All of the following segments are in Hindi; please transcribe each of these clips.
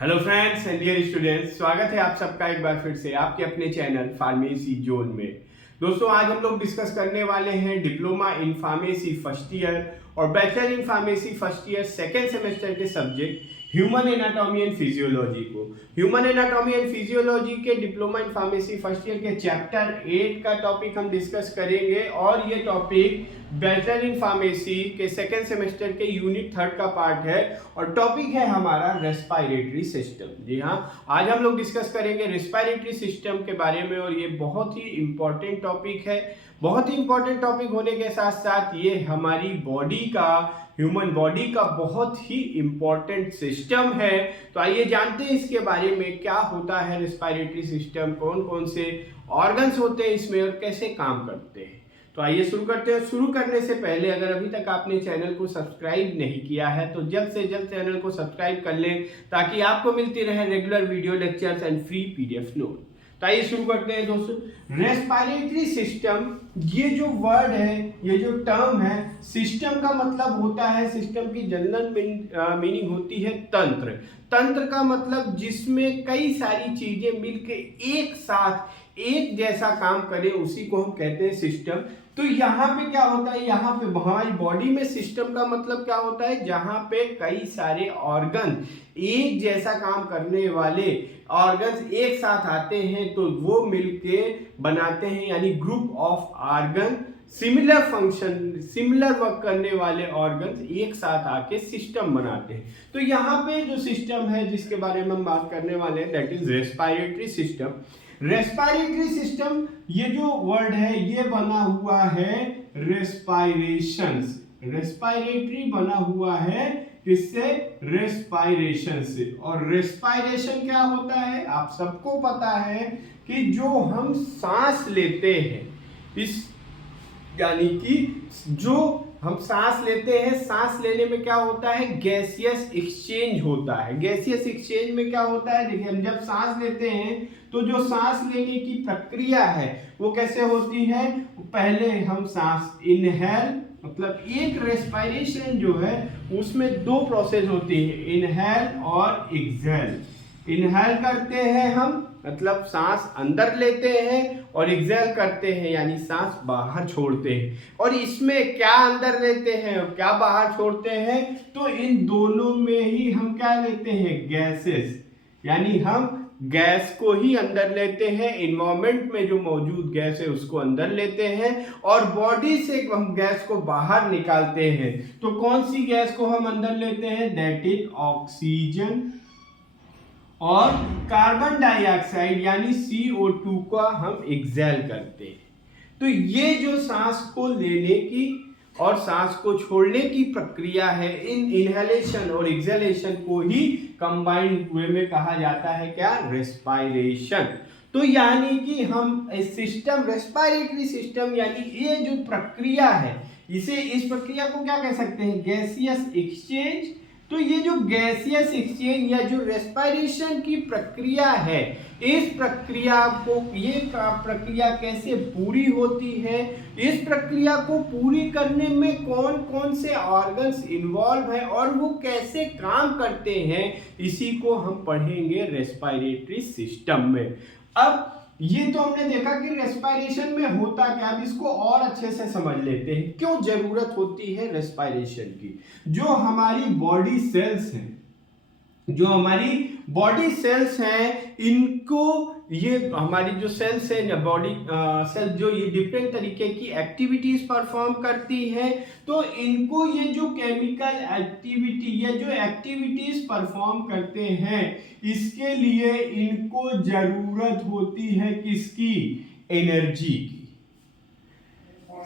Hello friends and dear students, स्वागत है आप सबका एक बार फिर से आपके अपने चैनल फार्मेसी जोन में। दोस्तों, आज हम लोग डिस्कस करने वाले हैं diploma in pharmacy first year और bachelor in pharmacy first year second semester के subject human anatomy and physiology को। ह्यूमन एनाटॉमी एंड फिजियोलॉजी के diploma in pharmacy first year के चैप्टर 8 का टॉपिक हम डिस्कस करेंगे और ये टॉपिक बैचलर इन फार्मेसी के सेकेंड सेमेस्टर के यूनिट 3 का पार्ट है और टॉपिक है हमारा रेस्पिरेटरी सिस्टम। जी हाँ, आज हम लोग डिस्कस करेंगे रेस्पिरेटरी सिस्टम के बारे में और ये बहुत ही इंपॉर्टेंट टॉपिक है। बहुत ही इंपॉर्टेंट टॉपिक होने के साथ साथ ये हमारी बॉडी का, ह्यूमन बॉडी का बहुत ही इंपॉर्टेंट सिस्टम है। तो आइए जानते हैं इसके बारे में, क्या होता है रेस्पिरेटरी सिस्टम, कौन कौन से ऑर्गन्स होते हैं इसमें और कैसे काम करते हैं। तो आइए शुरू करते हैं। शुरू करने से पहले अगर अभी तक आपने चैनल को सब्सक्राइब नहीं किया है तो जल्द से जल्द चैनल को सब्सक्राइब कर लें ताकि आपको मिलती रहे regular video lectures and free PDF note. तो आइए शुरू करते हैं दोस्तों। रेस्पिरेटरी सिस्टम, ये जो वर्ड है, ये जो टर्म है, सिस्टम का मतलब होता है, सिस्टम की जनरल मीनिंग होती है तंत्र। तंत्र का मतलब जिसमें कई सारी चीजें मिलकर एक साथ एक जैसा काम करें, उसी को हम कहते हैं सिस्टम। तो यहाँ पे क्या होता है, यहाँ पे हमारी बॉडी में सिस्टम का मतलब क्या होता है, जहाँ पे कई सारे ऑर्गन, एक जैसा काम करने वाले ऑर्गन्स एक साथ आते हैं तो वो मिलके बनाते हैं, यानी group of organ similar function, similar work करने वाले ऑर्गन्स एक साथ आके सिस्टम बनाते हैं। तो यहाँ पे जो सिस्टम है जिसके बारे में हम बात करने वाले हैं, that is respiratory system. Respiratory system, ये जो वर्ड है ये बना हुआ है रेस्पायरेशंस। रेस्पिरेटरी बना हुआ है किससे? रेस्पायरेशन से। और रेस्पायरेशन क्या होता है, आप सबको पता है कि जो हम सांस लेते हैं, इस यानी कि जो हम सांस लेते हैं, सांस लेने में क्या होता है, गैसियस एक्सचेंज होता है। गैसियस एक्सचेंज में क्या होता है, देखिए हम जब सांस लेते हैं तो जो सांस लेने की प्रक्रिया है वो कैसे होती है, पहले हम सांस इनहेल, मतलब एक रेस्पिरेशन जो है उसमें दो प्रोसेस होती है, इनहेल और एक्सहेल। इनहेल करते हैं हम, मतलब सांस अंदर लेते हैं, और एक्सहेल करते हैं यानी सांस बाहर छोड़ते हैं। और इसमें क्या अंदर लेते हैं और क्या बाहर छोड़ते हैं, तो इन दोनों में ही हम क्या लेते हैं, गैसेस, यानी हम गैस को ही अंदर लेते हैं, इन्वायरमेंट में जो मौजूद गैस है उसको अंदर लेते हैं और बॉडी से हम गैस को बाहर निकालते हैं। तो कौन सी गैस को हम अंदर लेते हैं, दैट इज ऑक्सीजन और कार्बन डाइऑक्साइड यानी CO2 का हम एक्सहेल करते हैं। तो ये जो सांस को लेने की और सांस को छोड़ने की प्रक्रिया है, इन इनहेलेशन और एक्सहेलेशन को ही कंबाइंड वे में कहा जाता है क्या, रेस्पिरेशन। तो यानी कि हम सिस्टम, रेस्पिरेटरी सिस्टम यानी ये जो प्रक्रिया है, इस प्रक्रिया को क्या कह सकते हैं, गैसियस एक्सचेंज। तो ये जो गैसियस एक्सचेंज या जो रेस्पिरेशन की प्रक्रिया है, इस प्रक्रिया को, ये प्रक्रिया कैसे पूरी होती है, इस प्रक्रिया को पूरी करने में कौन कौन से ऑर्गन्स इन्वॉल्व है और वो कैसे काम करते हैं, इसी को हम पढ़ेंगे रेस्पिरेटरी सिस्टम में। अब ये तो हमने देखा कि रेस्पिरेशन में होता क्या, अब इसको और अच्छे से समझ लेते हैं, क्यों जरूरत होती है रेस्पिरेशन की। जो हमारी बॉडी सेल्स हैं, जो हमारी बॉडी सेल्स हैं, इनको, ये हमारी जो सेल्स है, बॉडी सेल्स जो ये डिफरेंट तरीके की एक्टिविटीज परफॉर्म करती है, तो इनको ये जो केमिकल एक्टिविटी या जो एक्टिविटीज परफॉर्म करते हैं, इसके लिए इनको जरूरत होती है किसकी, एनर्जी की।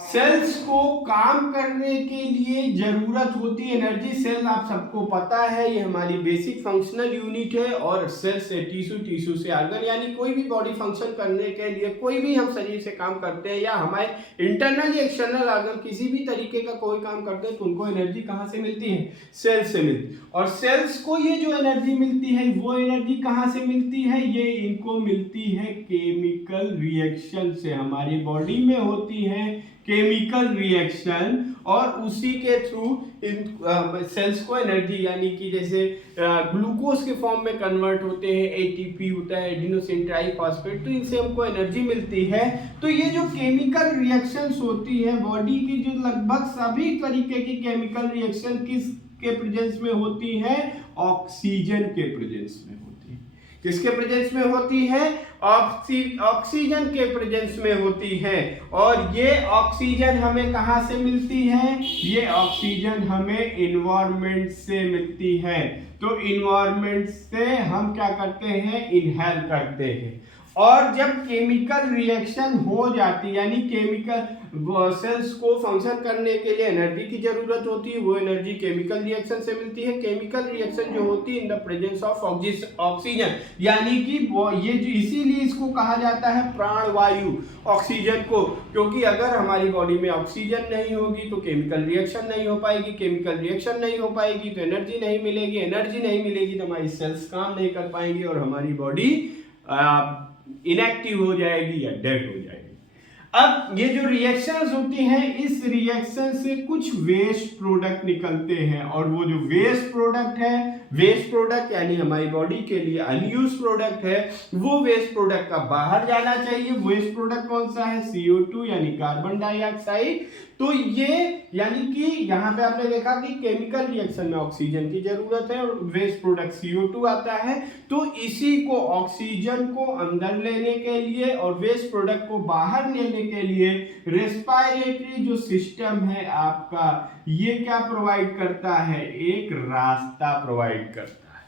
सेल्स को काम करने के लिए जरूरत होती है एनर्जी। सेल आप सबको पता है ये हमारी बेसिक फंक्शनल यूनिट है, और सेल से टिश्यू, टिश्यू से ऑर्गन, यानी कोई भी बॉडी फंक्शन करने के लिए, कोई भी हम शरीर से काम करते हैं या हमारे इंटरनल या एक्सटर्नल ऑर्गन किसी भी तरीके का कोई काम करते हैं, तो उनको एनर्जी कहाँ से मिलती है, सेल से मिलती है। और सेल्स को ये जो एनर्जी मिलती है, वो एनर्जी कहाँ से मिलती है, ये इनको मिलती है केमिकल रिएक्शन से। हमारी बॉडी में होती है केमिकल रिएक्शन और उसी के थ्रू इन सेल्स को एनर्जी यानी कि जैसे ग्लूकोज के फॉर्म में कन्वर्ट होते हैं, एटीपी होता है, एडिनोसिन ट्राइफॉस्फेट, तो इनसे हमको एनर्जी मिलती है। तो ये जो केमिकल रिएक्शंस होती है बॉडी की, जो लगभग सभी तरीके की केमिकल रिएक्शन किस के प्रेजेंस में होती है? ऑक्सीजन के प्रेजेंस में होती है। किसके प्रेजेंस में होती है? ऑक्सीजन के प्रेजेंस में होती है। और ये ऑक्सीजन हमें कहां से मिलती है? ये ऑक्सीजन हमें इन्वायरमेंट से मिलती है। तो इन्वायरमेंट से हम क्या करते हैं? इनहेल करते हैं। और जब केमिकल रिएक्शन हो जाती, यानी केमिकल सेल्स को फंक्शन करने के लिए एनर्जी की जरूरत होती है, वो एनर्जी केमिकल रिएक्शन से मिलती है। केमिकल रिएक्शन जो होती है in the presence of oxygen, यानी कि ये जो, इसीलिए इसको कहा जाता है प्राणवायु ऑक्सीजन को, क्योंकि अगर हमारी बॉडी में ऑक्सीजन नहीं होगी तो केमिकल रिएक्शन नहीं हो पाएगी, केमिकल रिएक्शन नहीं हो पाएगी तो एनर्जी नहीं मिलेगी, एनर्जी नहीं मिलेगी तो हमारी सेल्स काम नहीं कर पाएंगी और हमारी बॉडी इनएक्टिव हो जाएगी या डेड हो जाएगी। अब ये जो रिएक्शंस होती हैं, इस रिएक्शन से कुछ वेस्ट प्रोडक्ट निकलते हैं और वो जो वेस्ट प्रोडक्ट है, वेस्ट प्रोडक्ट यानी हमारी बॉडी के लिए अनयूज प्रोडक्ट है, वो वेस्ट प्रोडक्ट का बाहर जाना चाहिए। वेस्ट प्रोडक्ट कौन सा है? CO2 यानी कार्बन डाइऑक्साइड। तो ये यानी कि यहाँ पे आपने देखा कि केमिकल रिएक्शन में ऑक्सीजन की जरूरत है और वेस्ट प्रोडक्ट CO2 आता है। तो इसी को, ऑक्सीजन को अंदर लेने के लिए और वेस्ट प्रोडक्ट को बाहर लेने के लिए रेस्पिरेटरी जो सिस्टम है आपका, ये क्या प्रोवाइड करता है? एक रास्ता प्रोवाइड करता है।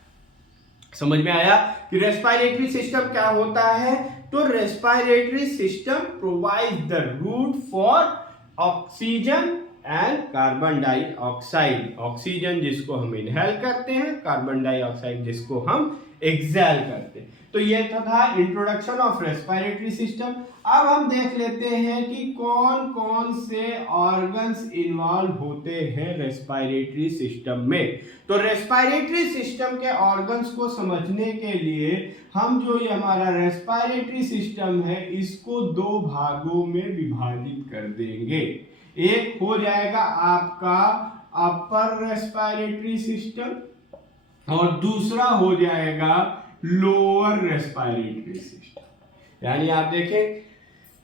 समझ में आया कि रेस्पिरेटरी सिस्टम क्या होता है? तो respiratory system provide the route for oxygen and carbon dioxide. Oxygen जिसको हम इनहेल करते हैं, कार्बन डाइऑक्साइड जिसको हम एक्सहेल करते हैं। तो ये तो था इंट्रोडक्शन ऑफ रेस्पिरेटरी सिस्टम। अब हम देख लेते हैं कि कौन कौन से ऑर्गन्स इन्वॉल्व होते हैं रेस्पिरेटरी सिस्टम में। तो रेस्पिरेटरी सिस्टम के ऑर्गन्स को समझने के लिए हम जो ये हमारा रेस्पिरेटरी सिस्टम है, इसको दो भागों में विभाजित कर देंगे। एक हो जाएगा आपका अपर रेस्पिरेटरी सिस्टम और दूसरा हो जाएगा लोअर रेस्पिरेटरी सिस्टम। यानी आप देखें,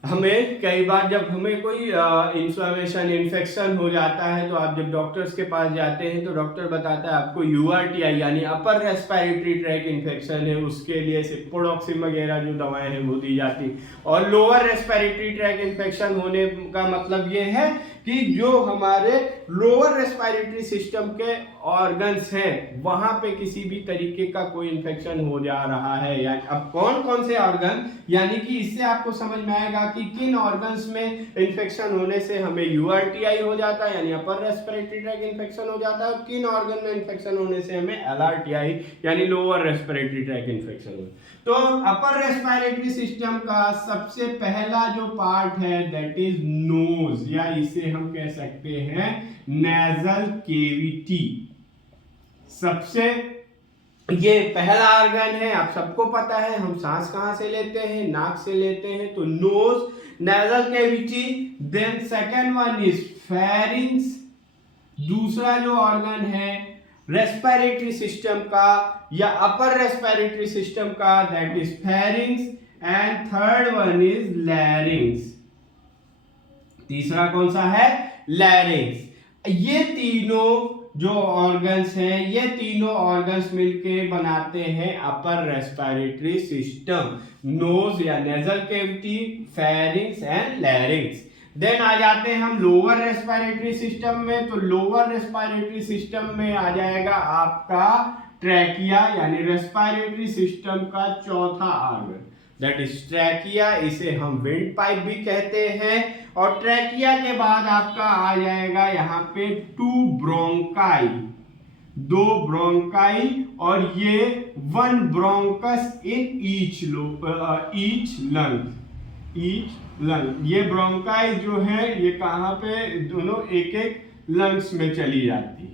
हमें कई बार जब हमें कोई इन्फ्लेमेशन, इन्फेक्शन हो जाता है तो आप जब डॉक्टर्स के पास जाते हैं तो डॉक्टर बताता है आपको URTI यानी अपर रेस्पिरेटरी ट्रैक इन्फेक्शन है, उसके लिए सिप्रोडॉक्सिन वगैरह जो दवाएं हैं वो दी जाती। और लोअर रेस्पिरेटरी ट्रैक इन्फेक्शन होने का मतलब ये है कि जो हमारे लोअर रेस्पिरेटरी सिस्टम के ऑर्गन्स हैं वहां पे किसी भी तरीके का कोई इन्फेक्शन हो जा रहा है। यानी अब कौन कौन से ऑर्गन, यानी कि इससे आपको समझ में आएगा कि किन ऑर्गन्स में इन्फेक्शन होने से हमें URTI हो जाता है यानी अपर रेस्पिरेटरी ट्रैक इन्फेक्शन हो जाता है, और किन ऑर्गन में इन्फेक्शन होने से हमें LRTI यानी लोअर रेस्पिरेटरी ट्रैक इन्फेक्शन हो। तो अपर रेस्पिरेटरी सिस्टम का सबसे पहला जो पार्ट है दैट इज नोज, या इसे हम कह सकते हैं नेजल केविटी। सबसे ये पहला ऑर्गन है, आप सबको पता है हम सांस कहां से लेते हैं? नाक से लेते हैं। तो nose, nasal cavity. Then second one is pharynx. दूसरा जो ऑर्गन है रेस्पिरेटरी सिस्टम का या अपर रेस्पिरेटरी सिस्टम का that is pharynx. And third one is larynx. तीसरा कौन सा है? लैरिंग्स। ये तीनों जो ऑर्गन्स हैं, ये तीनों ऑर्गन्स मिलके बनाते हैं अपर रेस्पिरेटरी सिस्टम। नोज या nasal cavity, pharynx and larynx. Then आ जाते हैं हम लोअर रेस्पिरेटरी सिस्टम में। तो लोअर रेस्पिरेटरी सिस्टम में आ जाएगा आपका ट्रैकिया यानी रेस्पिरेटरी सिस्टम का चौथा ऑर्गन दैट इज ट्रैकिया। इसे हम विंड पाइप भी कहते हैं। और ट्रैकिया के बाद आपका आ जाएगा यहाँ पे 2 ब्रोंकाई, 2 ब्रोंकाई, और ये 1 ब्रोंकस इन ईच लंग। ये ब्रोंकाई जो है ये कहाँ पे? दोनों एक एक लंग्स में चली जाती है।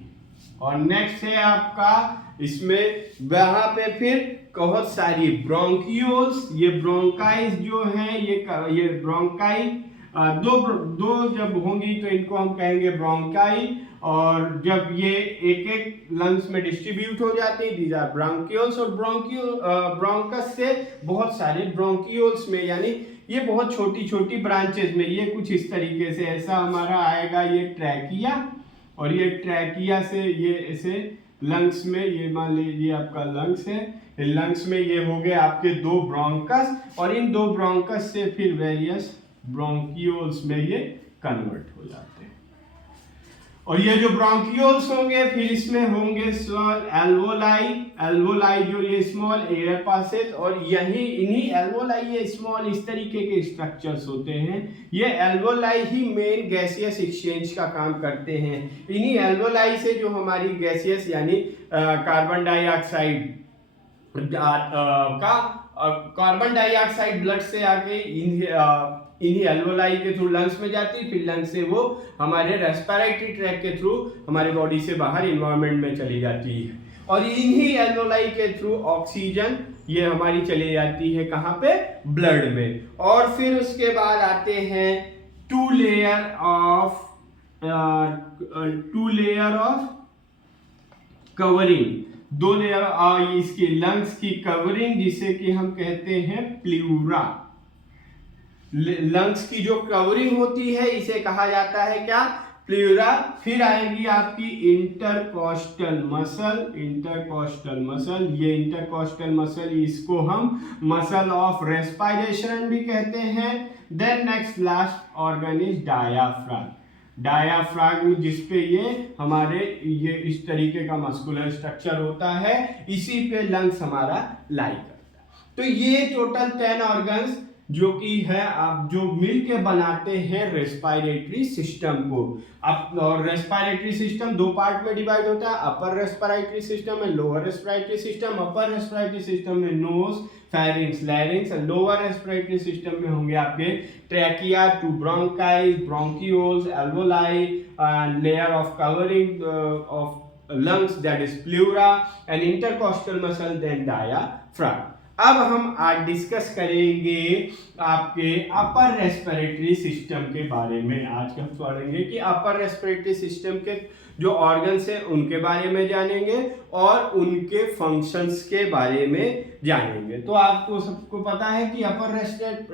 और नेक्स्ट है आपका इसमें वहां पे फिर बहुत सारी ब्रोंकियोल्स। ये ब्रोंकाइज जो है ये ब्रोंकाई दो जब होंगी तो इनको हम कहेंगे ब्रोंकाई, और जब ये एक एक लंग्स में डिस्ट्रीब्यूट हो जाते हैं दीज आर ब्रोंकियोल्स, और ब्रोंकस से बहुत सारे ब्रोंकियोल्स में, यानी ये बहुत छोटी छोटी ब्रांचेस में, ये कुछ इस तरीके से ऐसा हमारा आएगा ये ट्रैकिया, और ये ट्रैकिया से ये ऐसे लंग्स में, ये मान लीजिए आपका लंग्स है, लंग्स में ये हो गए आपके दो ब्रोंकस, और इन दो ब्रोंकस से फिर वेरियस ब्रोंकियोल्स में ये कन्वर्ट हो जाते हैं। और ये जो ब्रोंकियोल्स होंगे फिर इसमें होंगे स्मॉल एल्वोलाई, एल्वोलाई जो ये स्मॉल एयर पासेज, और यही इन्हीं एल्वोलाई ये स्मॉल इस तरीके के स्ट्रक्चर्स होते हैं। ये एल्वोलाई ही मेन गैसियस एक्सचेंज का काम करते हैं। इन्हीं एल्वोलाई से जो हमारी गैसियस यानी carbon dioxide carbon dioxide blood से आके इन्हीं एल्वोलाई के थ्रू लंग्स में जाती है, फिर लंग्स से वो हमारे रेस्पिरेटरी ट्रैक के थ्रू हमारे बॉडी से बाहर इन्वायरमेंट में चली जाती है, और इन्हीं एल्वोलाई के थ्रू ऑक्सीजन ये हमारी चली जाती है कहाँ पे, ब्लड में। और फिर उसके बाद आते हैं टू लेयर ऑफ कवरिंग, दो लेयर इसकी लंग्स की कवरिंग जिसे कि हम कहते हैं प्लूरा। लंग्स की जो कवरिंग होती है इसे कहा जाता है क्या, प्लूरा। फिर आएगी आपकी इंटरकॉस्टल मसल, इंटरकॉस्टल मसल, ये इंटरकॉस्टल मसल इसको हम मसल ऑफ रेस्पिरेशन भी कहते हैं। Then next last organ is diaphragm, diaphragm जिसपे ये हमारे ये इस तरीके का मस्कुलर स्ट्रक्चर होता है, इसी पे लंग्स हमारा लाई करता है। तो ये टोटल 10 ऑर्गन्स जो कि है आप जो मिलके बनाते हैं रेस्पिरेटरी सिस्टम को। अब और रेस्पिरेटरी सिस्टम दो पार्ट में डिवाइड होता है, अपर रेस्पिरेटरी सिस्टम में, lower respiratory system. Upper respiratory system में नोज, फेरिंक्स, लैरिंक्स, और लोअर रेस्पिरेटरी सिस्टम में होंगे आपके trachea, two bronchi, bronchioles, alveoli, layer of covering of lungs that is pleura, and intercostal muscle, then diaphragm. अब हम आज डिस्कस करेंगे आपके अपर रेस्पिरेटरी सिस्टम के बारे में। आज हम पढ़ेंगे कि अपर रेस्पिरेटरी सिस्टम के जो ऑर्गन्स हैं उनके बारे में जानेंगे और उनके फंक्शंस के बारे में जानेंगे। तो आपको सबको पता है कि अपर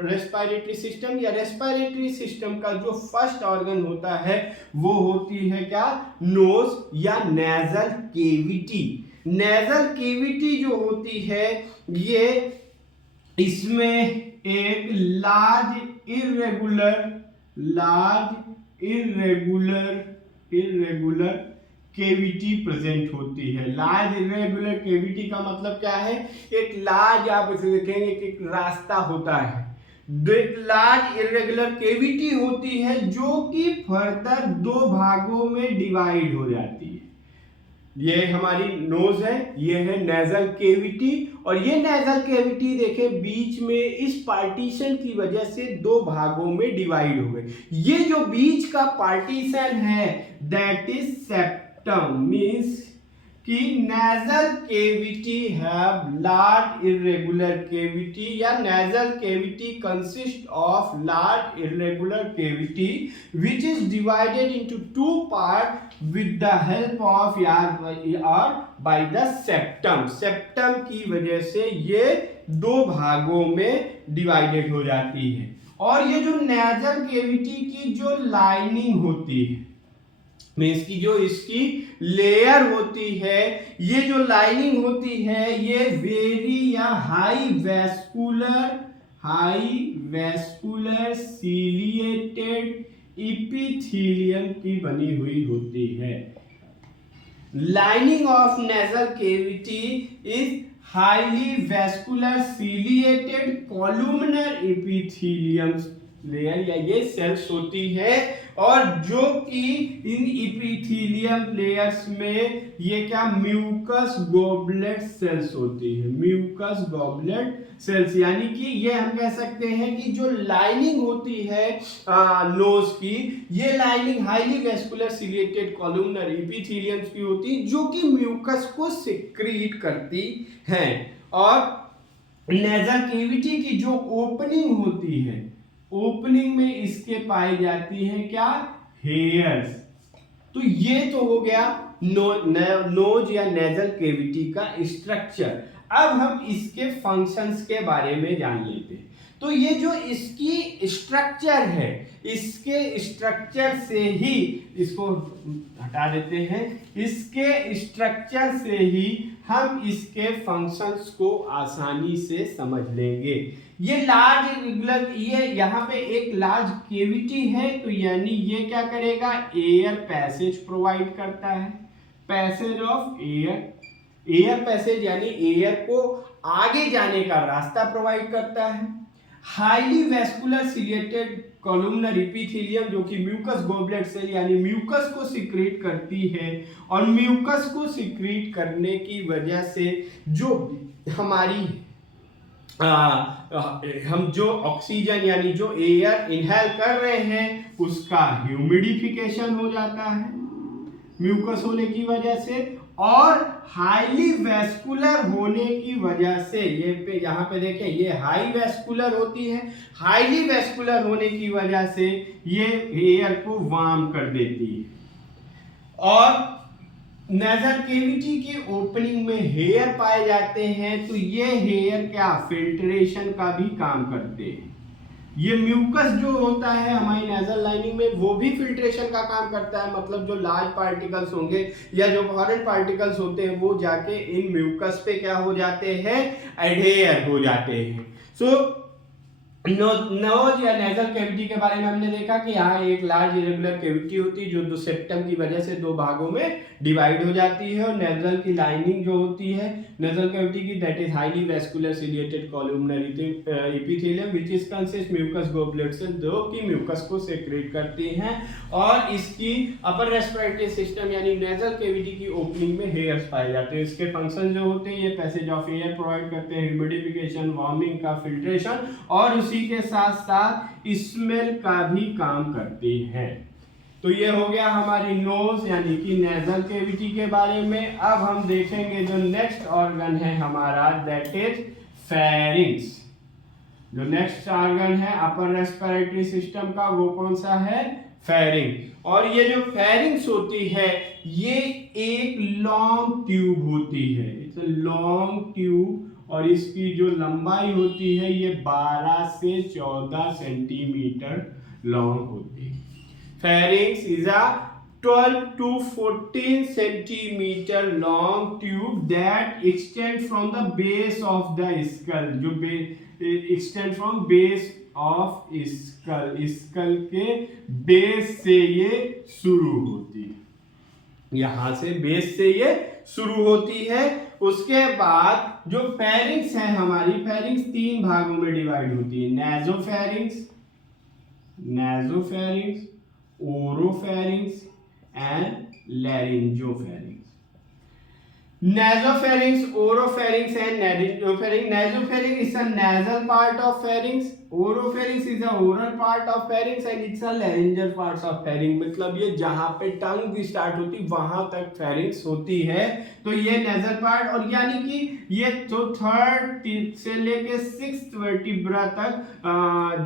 रेस्पिरेटरी सिस्टम या रेस्पिरेटरी सिस्टम का जो फर्स्ट ऑर्गन होता है वो होती है क्या, नोज या नेजल केविटी। नेजल केविटी जो होती है ये इसमें एक लार्ज इरेगुलर केविटी प्रेजेंट होती है। लार्ज इरेगुलर केविटी का मतलब क्या है, एक लार्ज, आप इसे देखेंगे कि एक रास्ता होता है, लार्ज इरेगुलर केविटी होती है जो कि फर्दर दो भागों में डिवाइड हो जाती है। ये हमारी नोज है, ये है नेजल केविटी, और ये नेजल केविटी देखें बीच में इस पार्टीशन की वजह से दो भागों में डिवाइड हो गई। ये जो बीच का पार्टीशन है दैट इज सेप्टम, मींस कि nasal cavity have large irregular cavity, या nasal cavity consist of large irregular cavity which is divided into two parts with the help of or by the septum। Septum की वजह से ये दो भागों में डिवाइडेड हो जाती है। और ये जो नेजल केविटी की जो लाइनिंग होती है, मीन्स की जो इसकी लेयर होती है, ये जो लाइनिंग होती है ये वेरी या हाई वैस्कुलर सीलिएटेड इपिथेलियम की बनी हुई होती है। Lining of nasal cavity is highly vascular ciliated columnar epithelium layer, या ये सेल्स होती है, और जो कि इन इपिथेलियम लेयर्स में ये क्या म्यूकस गॉबलेट सेल्स होती है। म्यूकस गॉबलेट सेल्स यानी कि ये हम कह सकते हैं कि जो लाइनिंग होती है नोज की, ये lining highly vascular ciliated columnar epithelium की होती है जो कि म्यूकस को सिक्रीट करती है। और नेजल केविटी की जो ओपनिंग होती है, ओपनिंग में इसके पाई जाती है क्या, हेयर्स। तो ये तो हो गया नोज या नेजल केविटी का स्ट्रक्चर। अब हम इसके फंक्शंस के बारे में जान लेते हैं। तो ये जो इसकी स्ट्रक्चर है, इसके स्ट्रक्चर से ही, इसको हटा देते हैं, इसके स्ट्रक्चर से ही हम इसके फंक्शंस को आसानी से समझ लेंगे। ये लार्ज इरेगुलर, ये यहाँ पे एक लार्ज केविटी है, तो यानी ये क्या करेगा, एयर पैसेज प्रोवाइड करता है, passage of air, air passage यानी एयर को आगे जाने का रास्ता प्रोवाइड करता है। Highly vascular ciliated columnar epithelium जो कि म्यूकस गॉबलेट सेल यानी म्यूकस को सिक्रीट करती है, और म्यूकस को सिक्रीट करने की वजह से जो हमारी हम जो ऑक्सीजन यानी जो एयर इनहेल कर रहे हैं उसका ह्यूमिडिफिकेशन हो जाता है म्यूकस होने की वजह से, और हाईली वैस्कुलर होने की वजह से, ये पे यहाँ पे देखें ये हाई वैस्कुलर होती है, हाईली वैस्कुलर होने की वजह से ये एयर को वार्म कर देती है। और नेजल केविटी के ओपनिंग में हेयर पाए जाते हैं, तो ये हेयर क्या, फिल्ट्रेशन का भी काम करते हैं। ये म्यूकस जो होता है हमारी नेजल लाइनिंग में वो भी फिल्ट्रेशन का काम करता है, मतलब जो लार्ज पार्टिकल्स होंगे या जो फॉरेन पार्टिकल्स होते हैं वो जाके इन म्यूकस पे क्या हो जाते हैं, एडहेयर हो जाते हैं। सो नोज या नेजल कैविटी के बारे में हमने देखा कि यहाँ एक लार्ज इरेगुलर कैविटी होती है जो दो सेप्टम की वजह से दो भागों में डिवाइड हो जाती है, और नेजल की लाइनिंग जो होती है नेजल कैविटी की, that is highly vascular ciliated columnar epithelium which is consist mucus goblet cell, जो कि म्यूकस को सेक्रेट करती हैं, और इसकी अपर रेस्पिरेटरी सिस्टम यानी नेजल कैविटी की ओपनिंग में हेयर्स पाए जाते हैं। इसके फंक्शन जो होते हैं, ये पैसेज ऑफ एयर प्रोवाइड करते हैं, ह्यूमिडिफिकेशन, वार्मिंग का, फिल्ट्रेशन, और उसी के साथ साथ स्मेल का भी काम करते हैं। तो ये हो गया हमारी नोज यानी कि नेजल कैविटी के बारे में। अब हम देखेंगे जो नेक्स्ट ऑर्गन है हमारा, दैट इज फेरिंग्स। जो नेक्स्ट ऑर्गन है अपर रेस्पिरेटरी सिस्टम का, वो कौन सा है, फेरिंग। और ये जो फेरिंग्स होती है ये एक लॉन्ग ट्यूब होती है, इट्स अ लॉन्ग ट्यूब, और इसकी जो लंबाई होती है ये 12 से 14 सेंटीमीटर लॉन्ग होती है। Pharynx is a 12 to 14 centimeter long tube that extend from the base of the skull, जो extend from base of skull, skull के बेस से ये शुरू होती है, यहाँ से बेस से ये शुरू होती है। उसके बाद जो फेरिंग्स है हमारी, फेरिंग्स 3 भागों में डिवाइड होती है, nasopharynx, nasopharynx, oropharynx and laryngopharynx. Nasopharynx, oropharynx and narizopharynx. Nasopharynx is a nasal part of pharynx. Oropharynx is a oral part of pharynx and it's a laryngeal parts of pharynx. मतलब ये जहाँ पे टंग स्टार्ट होती वहां तक pharynx होती है, तो ये nasal part, और यानी कि ये जो थर्ड से लेके 6th वर्टिब्रा तक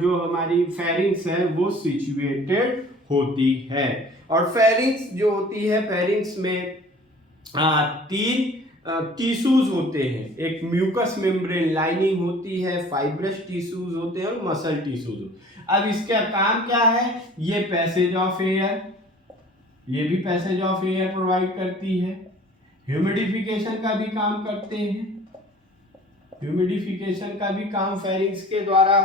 जो हमारी pharynx है वो सिचुएटेड होती है। और pharynx जो होती है, pharynx में 3 टिश्यूज होते हैं, एक म्यूकस मेम्ब्रेन लाइनिंग होती है, फाइब्रस टिश्यूज होते हैं और मसल टिश्यूज। अब इसका काम क्या है, ये पैसेज ऑफ एयर, ये भी पैसेज ऑफ एयर प्रोवाइड करती है, ह्यूमिडिफिकेशन का भी काम करते हैं, ह्यूमिडिफिकेशन का भी काम फेरिंग्स के द्वारा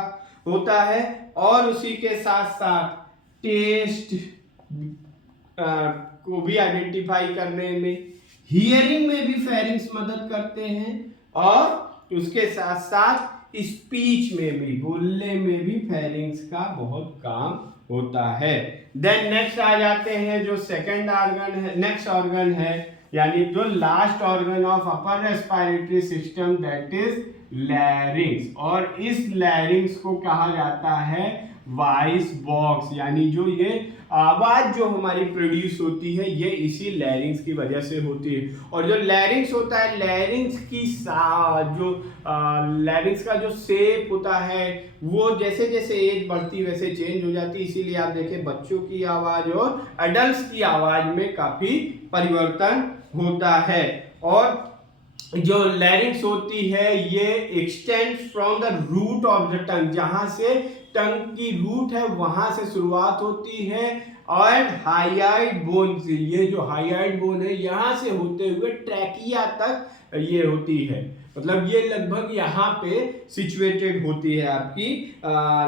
होता है, और उसी के साथ साथ टेस्ट को भी आइडेंटिफाई करने में, हियरिंग में भी फेरिंग्स मदद करते हैं, और उसके साथ साथ स्पीच में भी, बोलने में भी फेरिंग्स का बहुत काम होता है। देन नेक्स्ट आ जाते हैं जो सेकंड ऑर्गन है, नेक्स्ट ऑर्गन है यानी जो last organ of upper respiratory system, that is लैरिंग्स। और इस लैरिंग्स को कहा जाता है वॉइस बॉक्स, यानी जो ये आवाज जो हमारी प्रोड्यूस होती है ये इसी लैरिंग्स की वजह से होती है। और जो लैरिंग्स होता है, लैरिंग्स की जो लैरिंग्स का जो शेप होता है वो जैसे जैसे एज बढ़ती है वैसे चेंज हो जाती है। इसीलिए आप देखें बच्चों की आवाज और एडल्ट्स की आवाज में काफी परिवर्तन होता है। और जो लैरिंग्स होती है ये extend from the root of the tongue, जहां से टंग की रूट है वहां से शुरुआत होती है, और हाईआइड बोन से, ये जो हाईआइड बोन है यहाँ से होते हुए ट्रैकिया तक ये होती है। मतलब ये लगभग यहाँ पे सिचुएटेड होती है आपकी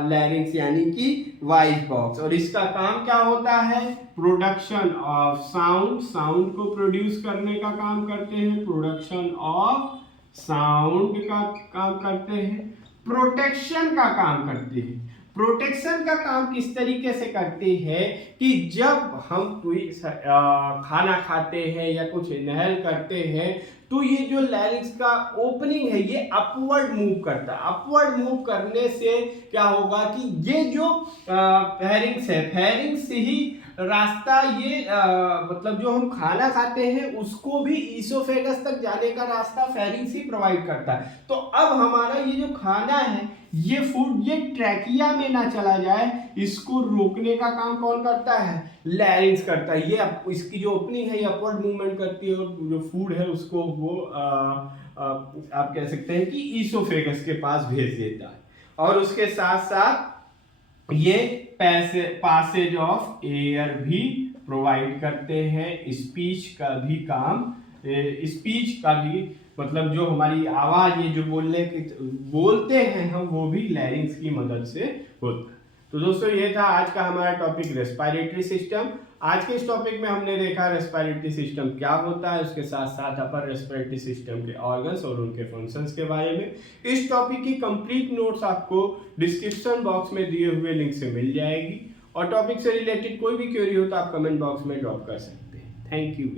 लैरिंग्स यानी कि वॉइस बॉक्स। और इसका काम क्या होता है? प्रोडक्शन ऑफ साउंड, साउंड को प्रोड्यूस करने का काम करते हैं, प्रोडक्शन ऑफ साउंड का काम करते हैं, प्रोटेक्शन का काम करते हैं। प्रोटेक्शन का काम किस तरीके से करते हैं कि जब हम कोई खाना खाते हैं या कुछ इनहेल करते हैं तो ये जो लैरिंग्स का ओपनिंग है ये अपवर्ड मूव करता है। अपवर्ड मूव करने से क्या होगा कि ये जो फेरिंग्स है, फेरिंग्स से ही रास्ता ये मतलब जो हम खाना खाते हैं उसको भी ईसोफेगस तक जाने का रास्ता फेरिंग्स ही प्रोवाइड करता है। तो अब हमारा ये जो खाना है ये फूड ये ट्रैकिया में ना चला जाए, इसको रोकने का काम कौन करता है? लैरिंग्स करता है। ये इसकी जो ओपनिंग है ये अपवर्ड मूवमेंट करती है और जो फूड है उसको वो आप कह सकते हैं कि ईसोफेगस के पास भेज देता है। और उसके साथ साथ ये पासेज ऑफ एयर भी प्रोवाइड करते हैं। स्पीच का भी काम, स्पीच का भी मतलब जो हमारी आवाज ये जो बोलते हैं हम वो भी लैरिंग्स की मदद से होता है। तो दोस्तों ये था आज का हमारा टॉपिक रेस्पिरेटरी सिस्टम। आज के इस टॉपिक में हमने देखा रेस्पिरेटरी सिस्टम क्या होता है, उसके साथ साथ अपर रेस्पिरेटरी सिस्टम के ऑर्गन्स और उनके फंक्शंस के बारे में। इस टॉपिक की कंप्लीट नोट्स आपको डिस्क्रिप्शन बॉक्स में दिए हुए लिंक से मिल जाएगी। और टॉपिक से रिलेटेड कोई भी क्वेरी हो तो आप कमेंट बॉक्स में ड्रॉप कर सकते हैं। Thank you.